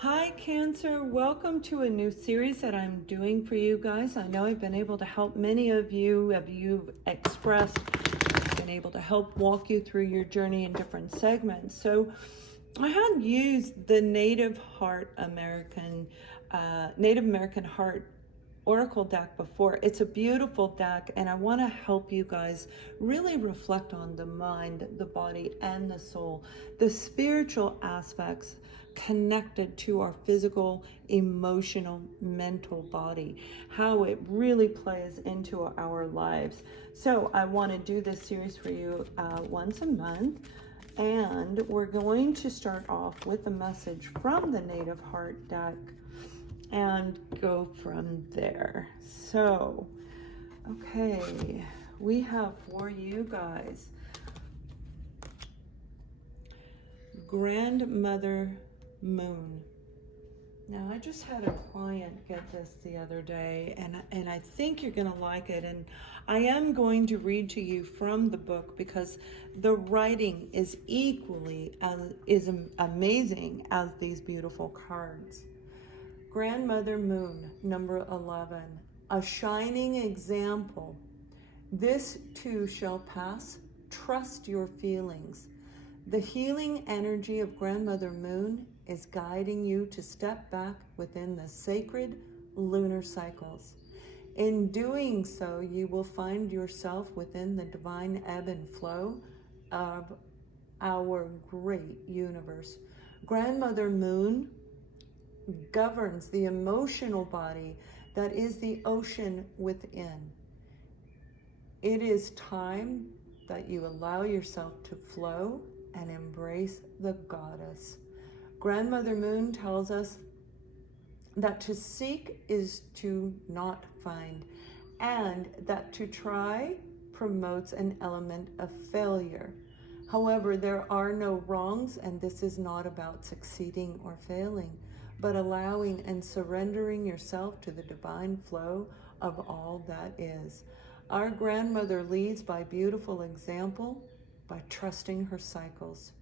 Hi Cancer, welcome to a new series that I'm doing for you guys. I know I've been able to help many of you, you've expressed, been able to help walk you through your journey in different segments. So I had used the Native American Heart Oracle deck before. It's a beautiful deck, and I want to help you guys really reflect on the mind, the body, and the soul, the spiritual aspects connected to our physical, emotional, mental body, how it really plays into our lives. So I want to do this series for you once a month. And we're going to start off with a message from the Native Heart deck and go from there. So, okay, we have for you guys Grandmother Moon. Now, I just had a client get this the other day, and I think you're going to like it. And I am going to read to you from the book because the writing is equally as amazing as these beautiful cards. Grandmother Moon, number 11, a shining example. This too shall pass. Trust your feelings. The healing energy of Grandmother Moon is guiding you to step back within the sacred lunar cycles. In doing so, you will find yourself within the divine ebb and flow of our great universe. Grandmother Moon governs the emotional body that is the ocean within. It is time that you allow yourself to flow and embrace the goddess. Grandmother Moon tells us that to seek is to not find, and that to try promotes an element of failure. However, there are no wrongs, and this is not about succeeding or failing, but allowing and surrendering yourself to the divine flow of all that is. Our grandmother leads by beautiful example, by trusting her cycles.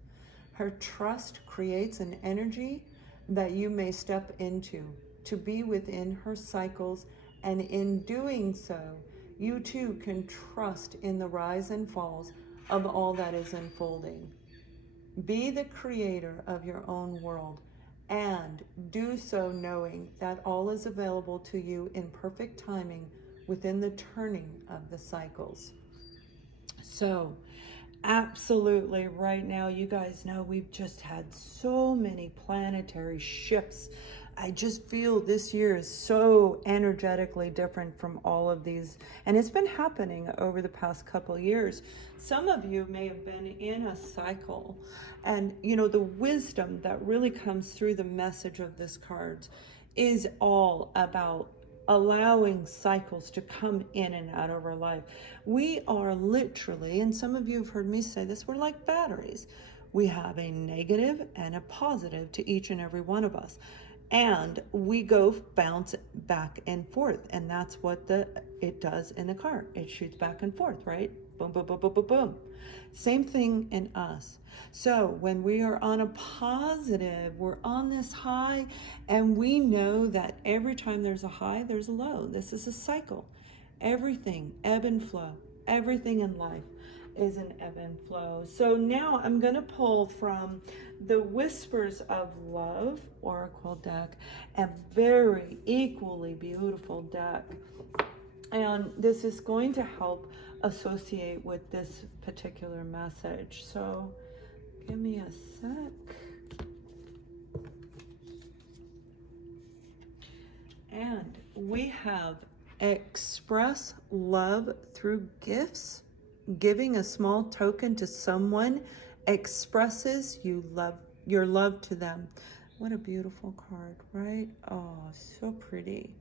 Her trust creates an energy that you may step into, to be within her cycles, and in doing so, you too can trust in the rise and falls of all that is unfolding. Be the creator of your own world, and do so knowing that all is available to you in perfect timing within the turning of the cycles. So, absolutely, right now, you guys know we've just had so many planetary shifts. I just feel this year is so energetically different from all of these, and it's been happening over the past couple years. Some of you may have been in a cycle, and you know, the wisdom that really comes through the message of this card is all about allowing cycles to come in and out of our life. We are literally, and some of you have heard me say this, we're like batteries. We have a negative and a positive to each and every one of us. And we go bounce back and forth. And that's what it does in the car. It shoots back and forth, right? Boom, boom, boom, boom, boom, boom. Same thing in us. So when we are on a positive, we're on this high, and we know that every time there's a high, there's a low. This is a cycle. Everything, ebb and flow. Everything in life is an ebb and flow. So now I'm going to pull from the Whispers of Love Oracle deck, a very equally beautiful deck. And this is going to help associate with this particular message. So give me a sec. And we have express love through gifts. Giving a small token to someone expresses your love to them. What a beautiful card, right? Oh, so pretty.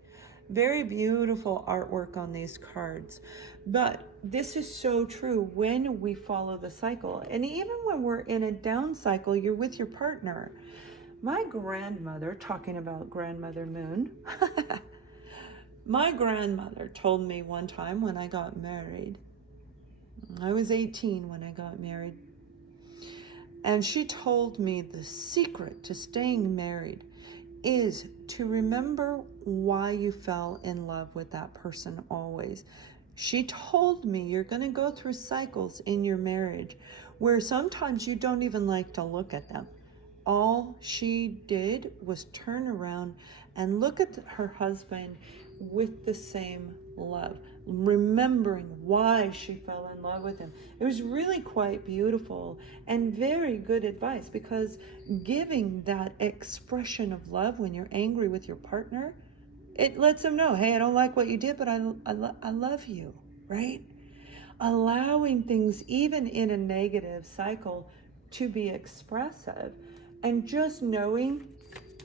Very beautiful artwork on these cards. But this is so true when we follow the cycle. And even when we're in a down cycle, you're with your partner. My grandmother, talking about Grandmother Moon, my grandmother told me one time when I got married, I was 18 when I got married, and she told me the secret to staying married is to remember why you fell in love with that person always. She told me you're going to go through cycles in your marriage where sometimes you don't even like to look at them. All she did was turn around and look at her husband with the same love, remembering why she fell in love with him. It was really quite beautiful and very good advice, because giving that expression of love when you're angry with your partner, it lets them know, hey, I don't like what you did, but I love you, right? Allowing things, even in a negative cycle, to be expressive, and just knowing,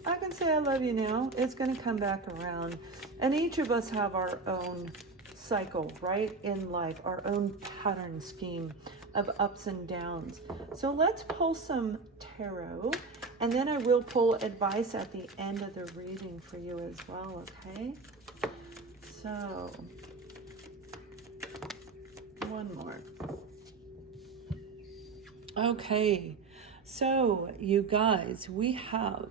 I can say I love you now, it's going to come back around. And each of us have our own cycle, right, in life, our own pattern scheme of ups and downs. So let's pull some tarot, and then I will pull advice at the end of the reading for you as well, okay? So, one more. Okay, so you guys, we have,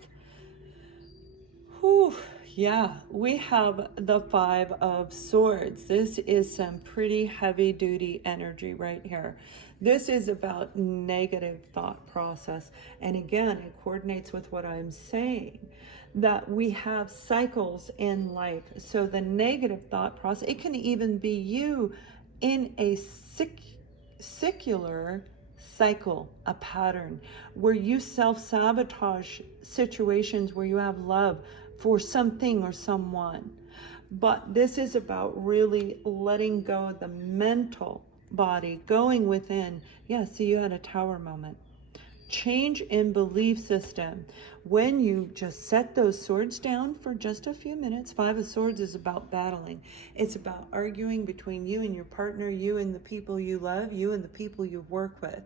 we have the Five of Swords. This is some pretty heavy duty energy right here. This is about negative thought process. And again, it coordinates with what I'm saying, that we have cycles in life. So the negative thought process, it can even be you in a secular cycle, a pattern where you self-sabotage situations where you have love for something or someone. But this is about really letting go of the mental body, going within. Yeah, see, you had a tower moment. Change in belief system. When you just set those swords down for just a few minutes. Five of Swords is about battling. It's about arguing between you and your partner, you and the people you love, you and the people you work with.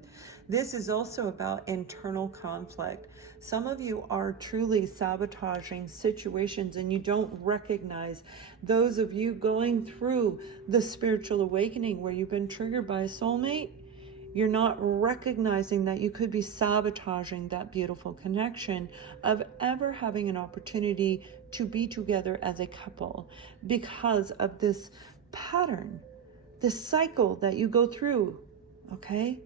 This is also about internal conflict. Some of you are truly sabotaging situations and you don't recognize. Those of you going through the spiritual awakening where you've been triggered by a soulmate, you're not recognizing that you could be sabotaging that beautiful connection of ever having an opportunity to be together as a couple because of this pattern, this cycle that you go through, okay?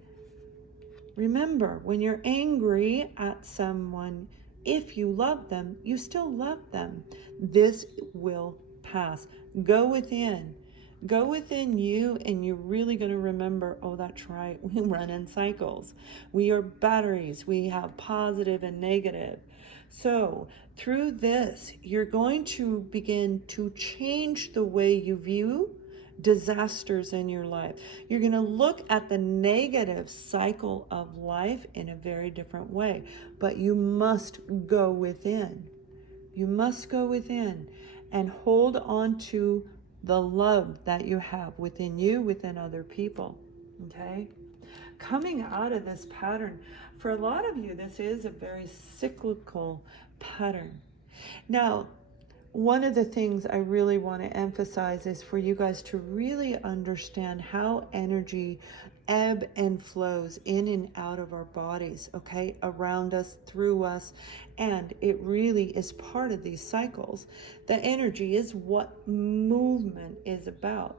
Remember, when you're angry at someone, if you love them, you still love them. This will pass. Go within. Go within you, and you're really going to remember, oh, that's right, we run in cycles. We are batteries. We have positive and negative. So through this, you're going to begin to change the way you view disasters in your life. You're going to look at the negative cycle of life in a very different way. But you must go within. You must go within and hold on to the love that you have within you, within other people, okay? Coming out of this pattern, for a lot of you, this is a very cyclical pattern. Now, one of the things I really want to emphasize is for you guys to really understand how energy ebb and flows in and out of our bodies, okay, around us, through us, and it really is part of these cycles. The energy is what movement is about.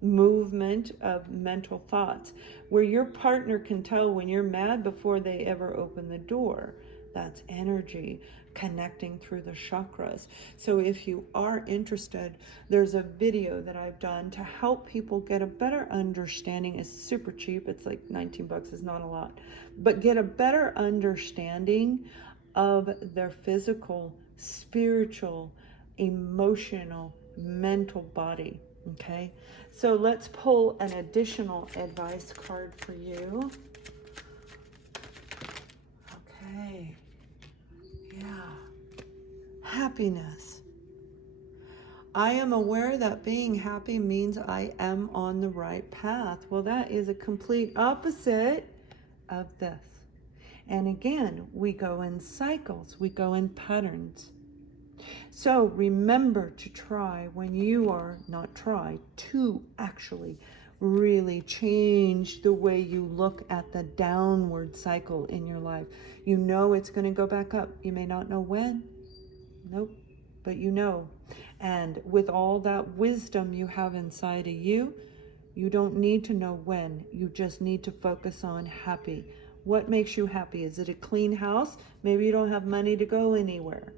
Movement of mental thoughts, where your partner can tell when you're mad before they ever open the door. That's energy connecting through the chakras. So if you are interested, there's a video that I've done to help people get a better understanding. It's super cheap. It's like 19 bucks, is not a lot, but get a better understanding of their physical, spiritual, emotional, mental body. Okay, so let's pull an additional advice card for you. Okay, yeah, happiness. I am aware that being happy means I am on the right path. Well, that is a complete opposite of this. And again, we go in cycles, we go in patterns. So remember to try when you are, not try, to actually really change the way you look at the downward cycle in your life. You know it's going to go back up. You may not know when. Nope. But you know. And with all that wisdom you have inside of you, you don't need to know when. You just need to focus on happy. What makes you happy? Is it a clean house? Maybe you don't have money to go anywhere.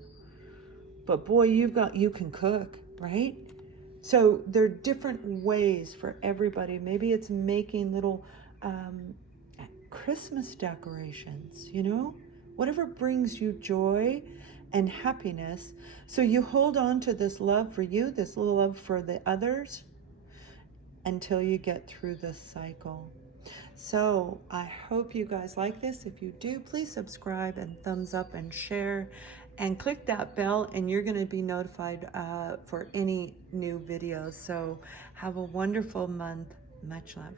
But boy, you can cook, right? So there are different ways for everybody. Maybe it's making little Christmas decorations, you know? Whatever brings you joy and happiness. So you hold on to this love for you, this little love for the others, until you get through this cycle. So I hope you guys like this. If you do, please subscribe and thumbs up and share and click that bell, and you're going to be notified for any new videos. So have a wonderful month. Much love.